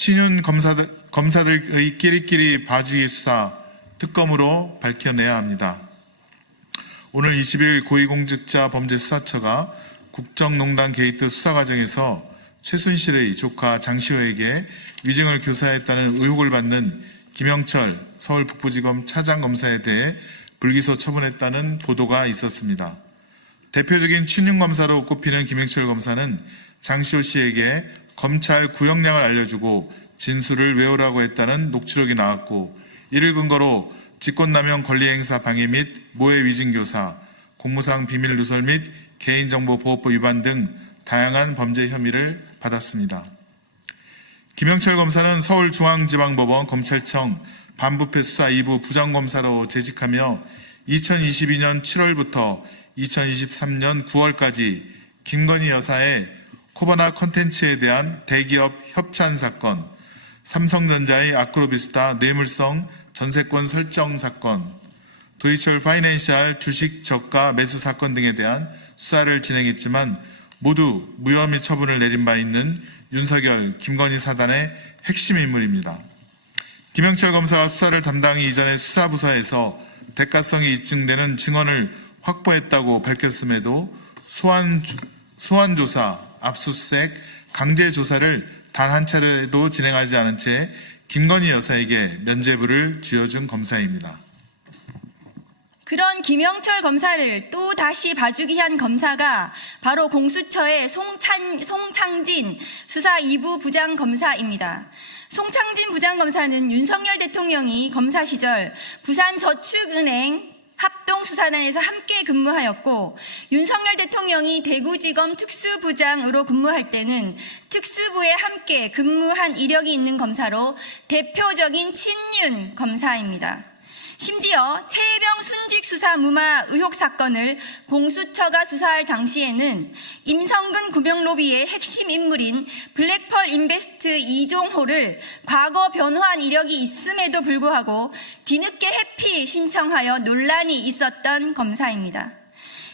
친윤 검사들의 끼리끼리 봐주기 수사 특검으로 밝혀내야 합니다. 오늘 20일 고위공직자 범죄수사처가 국정농단 게이트 수사 과정에서 최순실의 조카 장시호에게 위증을 교사했다는 의혹을 받는 김영철 서울 북부지검 차장검사에 대해 불기소 처분했다는 보도가 있었습니다. 대표적인 친윤검사로 꼽히는 김영철 검사는 장시호 씨에게 검찰 구형량을 알려주고 진술을 외우라고 했다는 녹취록이 나왔고, 이를 근거로 직권남용 권리행사 방해 및 모해 위증교사, 공무상 비밀 누설 및 개인정보보호법 위반 등 다양한 범죄 혐의를 받았습니다. 김영철 검사는 서울중앙지방법원 검찰청 반부패 수사 2부 부장검사로 재직하며 2022년 7월부터 2023년 9월까지 김건희 여사의 코바나 콘텐츠에 대한 대기업 협찬 사건, 삼성전자의 아크로비스타 뇌물성 전세권 설정 사건, 도이철 파이낸셜 주식 저가 매수 사건 등에 대한 수사를 진행했지만 모두 무혐의 처분을 내린 바 있는 윤석열, 김건희 사단의 핵심 인물입니다. 김영철 검사가 수사를 담당하기 이전에 수사부서에서 대가성이 입증되는 증언을 확보했다고 밝혔음에도 소환조사, 압수수색, 강제조사를 단 한 차례도 진행하지 않은 채 김건희 여사에게 면죄부를 쥐어준 검사입니다. 그런 김영철 검사를 또 다시 봐주기 한 검사가 바로 공수처의 송창진 수사 2부 부장검사입니다. 송창진 부장검사는 윤석열 대통령이 검사 시절 부산저축은행 합동수사단에서 함께 근무하였고, 윤석열 대통령이 대구지검 특수부장으로 근무할 때는 특수부에 함께 근무한 이력이 있는 검사로 대표적인 친윤 검사입니다. 심지어 최혜병 순직 수사 무마 의혹 사건을 공수처가 수사할 당시에는 임성근 구명로비의 핵심 인물인 블랙펄 인베스트 이종호를 과거 변호한 이력이 있음에도 불구하고 뒤늦게 회피 신청하여 논란이 있었던 검사입니다.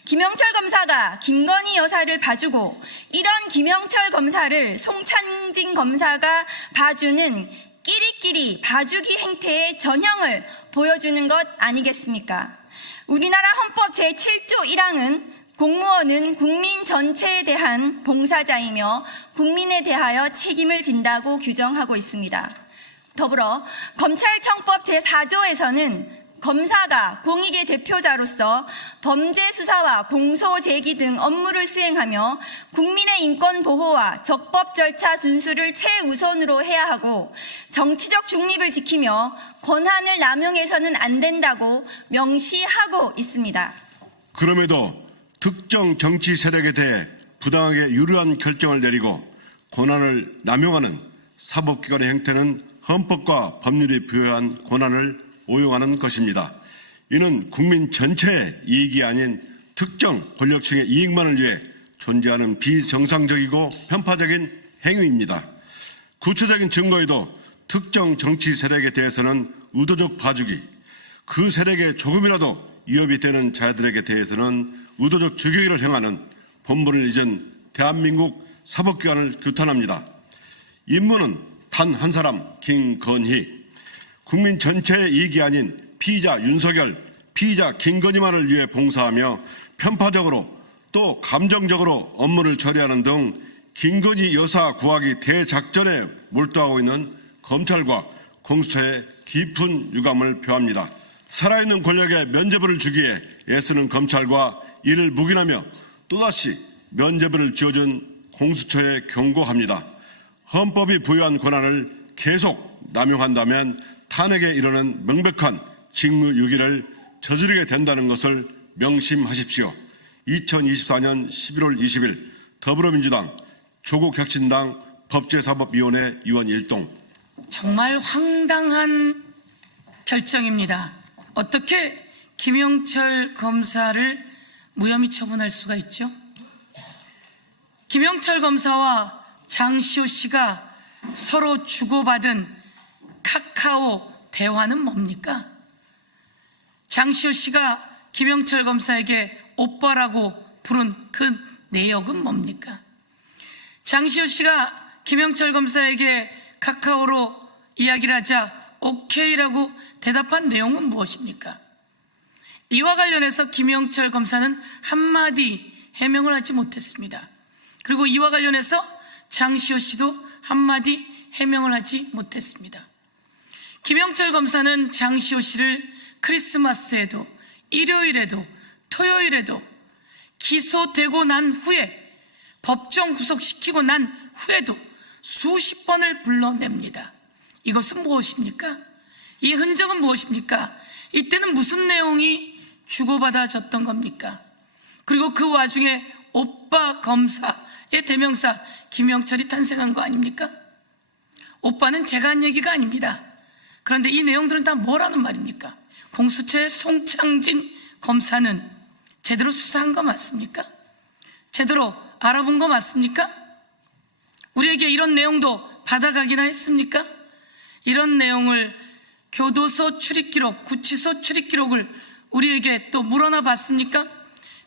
김영철 검사가 김건희 여사를 봐주고 이런 김영철 검사를 송창진 검사가 봐주는 끼리끼리 봐주기 행태의 전형을 보여주는 것 아니겠습니까? 우리나라 헌법 제7조 1항은 공무원은 국민 전체에 대한 봉사자이며 국민에 대하여 책임을 진다고 규정하고 있습니다. 더불어 검찰청법 제4조에서는 검사가 공익의 대표자로서 범죄 수사와 공소 제기 등 업무를 수행하며 국민의 인권 보호와 적법 절차 준수를 최우선으로 해야 하고 정치적 중립을 지키며 권한을 남용해서는 안 된다고 명시하고 있습니다. 그럼에도 특정 정치 세력에 대해 부당하게 유리한 결정을 내리고 권한을 남용하는 사법기관의 행태는 헌법과 법률이 부여한 권한을 오용하는 것입니다. 이는 국민 전체의 이익이 아닌 특정 권력층의 이익만을 위해 존재하는 비정상적이고 편파적인 행위입니다. 구체적인 증거에도 특정 정치 세력에 대해서는 의도적 봐주기, 그 세력에 조금이라도 위협이 되는 자들에게 대해서는 의도적 죽이기를 행하는 본분을 잊은 대한민국 사법기관을 규탄합니다. 임무는 단 한 사람, 김건희. 국민 전체의 이익이 아닌 피의자 윤석열, 피의자 김건희만을 위해 봉사하며 편파적으로 또 감정적으로 업무를 처리하는 등 김건희 여사 구하기 대작전에 몰두하고 있는 검찰과 공수처의 깊은 유감을 표합니다. 살아있는 권력에 면죄부를 주기에 애쓰는 검찰과 이를 묵인하며 또다시 면죄부를 지어준 공수처에 경고합니다. 헌법이 부여한 권한을 계속 남용한다면 탄핵에 이르는 명백한 직무유기를 저지르게 된다는 것을 명심하십시오. 2024년 11월 20일 더불어민주당, 조국혁신당 법제사법위원회 위원 1동. 정말 황당한 결정입니다. 어떻게 김영철 검사를 무혐의 처분할 수가 있죠? 김영철 검사와 장시호 씨가 서로 주고받은 카카오 대화는 뭡니까? 장시호 씨가 김영철 검사에게 오빠라고 부른 그 내역은 뭡니까? 장시호 씨가 김영철 검사에게 카카오로 이야기를 하자 오케이라고 대답한 내용은 무엇입니까? 이와 관련해서 김영철 검사는 한마디 해명을 하지 못했습니다. 그리고 이와 관련해서 장시호 씨도 한마디 해명을 하지 못했습니다. 김영철 검사는 장시호 씨를 크리스마스에도 일요일에도 토요일에도 기소되고 난 후에 법정 구속시키고 난 후에도 수십 번을 불러냅니다. 이것은 무엇입니까? 이 흔적은 무엇입니까? 이때는 무슨 내용이 주고받아졌던 겁니까? 그리고 그 와중에 오빠 검사의 대명사 김영철이 탄생한 거 아닙니까? 오빠는 제가 한 얘기가 아닙니다. 그런데 이 내용들은 다 뭐라는 말입니까? 공수처의 송창진 검사는 제대로 수사한 거 맞습니까? 제대로 알아본 거 맞습니까? 우리에게 이런 내용도 받아가기나 했습니까? 이런 내용을 교도소 출입기록, 구치소 출입기록을 우리에게 또 물어나 봤습니까?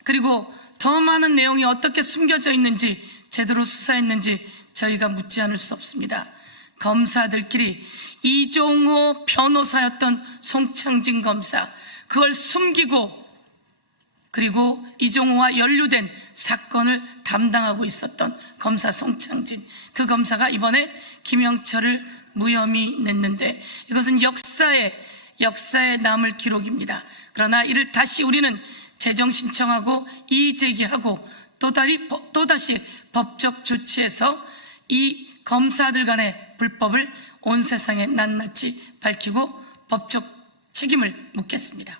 그리고 더 많은 내용이 어떻게 숨겨져 있는지 제대로 수사했는지 저희가 묻지 않을 수 없습니다. 검사들끼리 이종호 변호사였던 송창진 검사, 그걸 숨기고 그리고 이종호와 연루된 사건을 담당하고 있었던 검사 송창진, 그 검사가 이번에 김영철을 무혐의 냈는데 이것은 역사에 남을 기록입니다. 그러나 이를 다시 우리는 재정 신청하고 이의 제기하고 또다시 법적 조치해서 이 검사들 간의 불법을 온 세상에 낱낱이 밝히고 법적 책임을 묻겠습니다.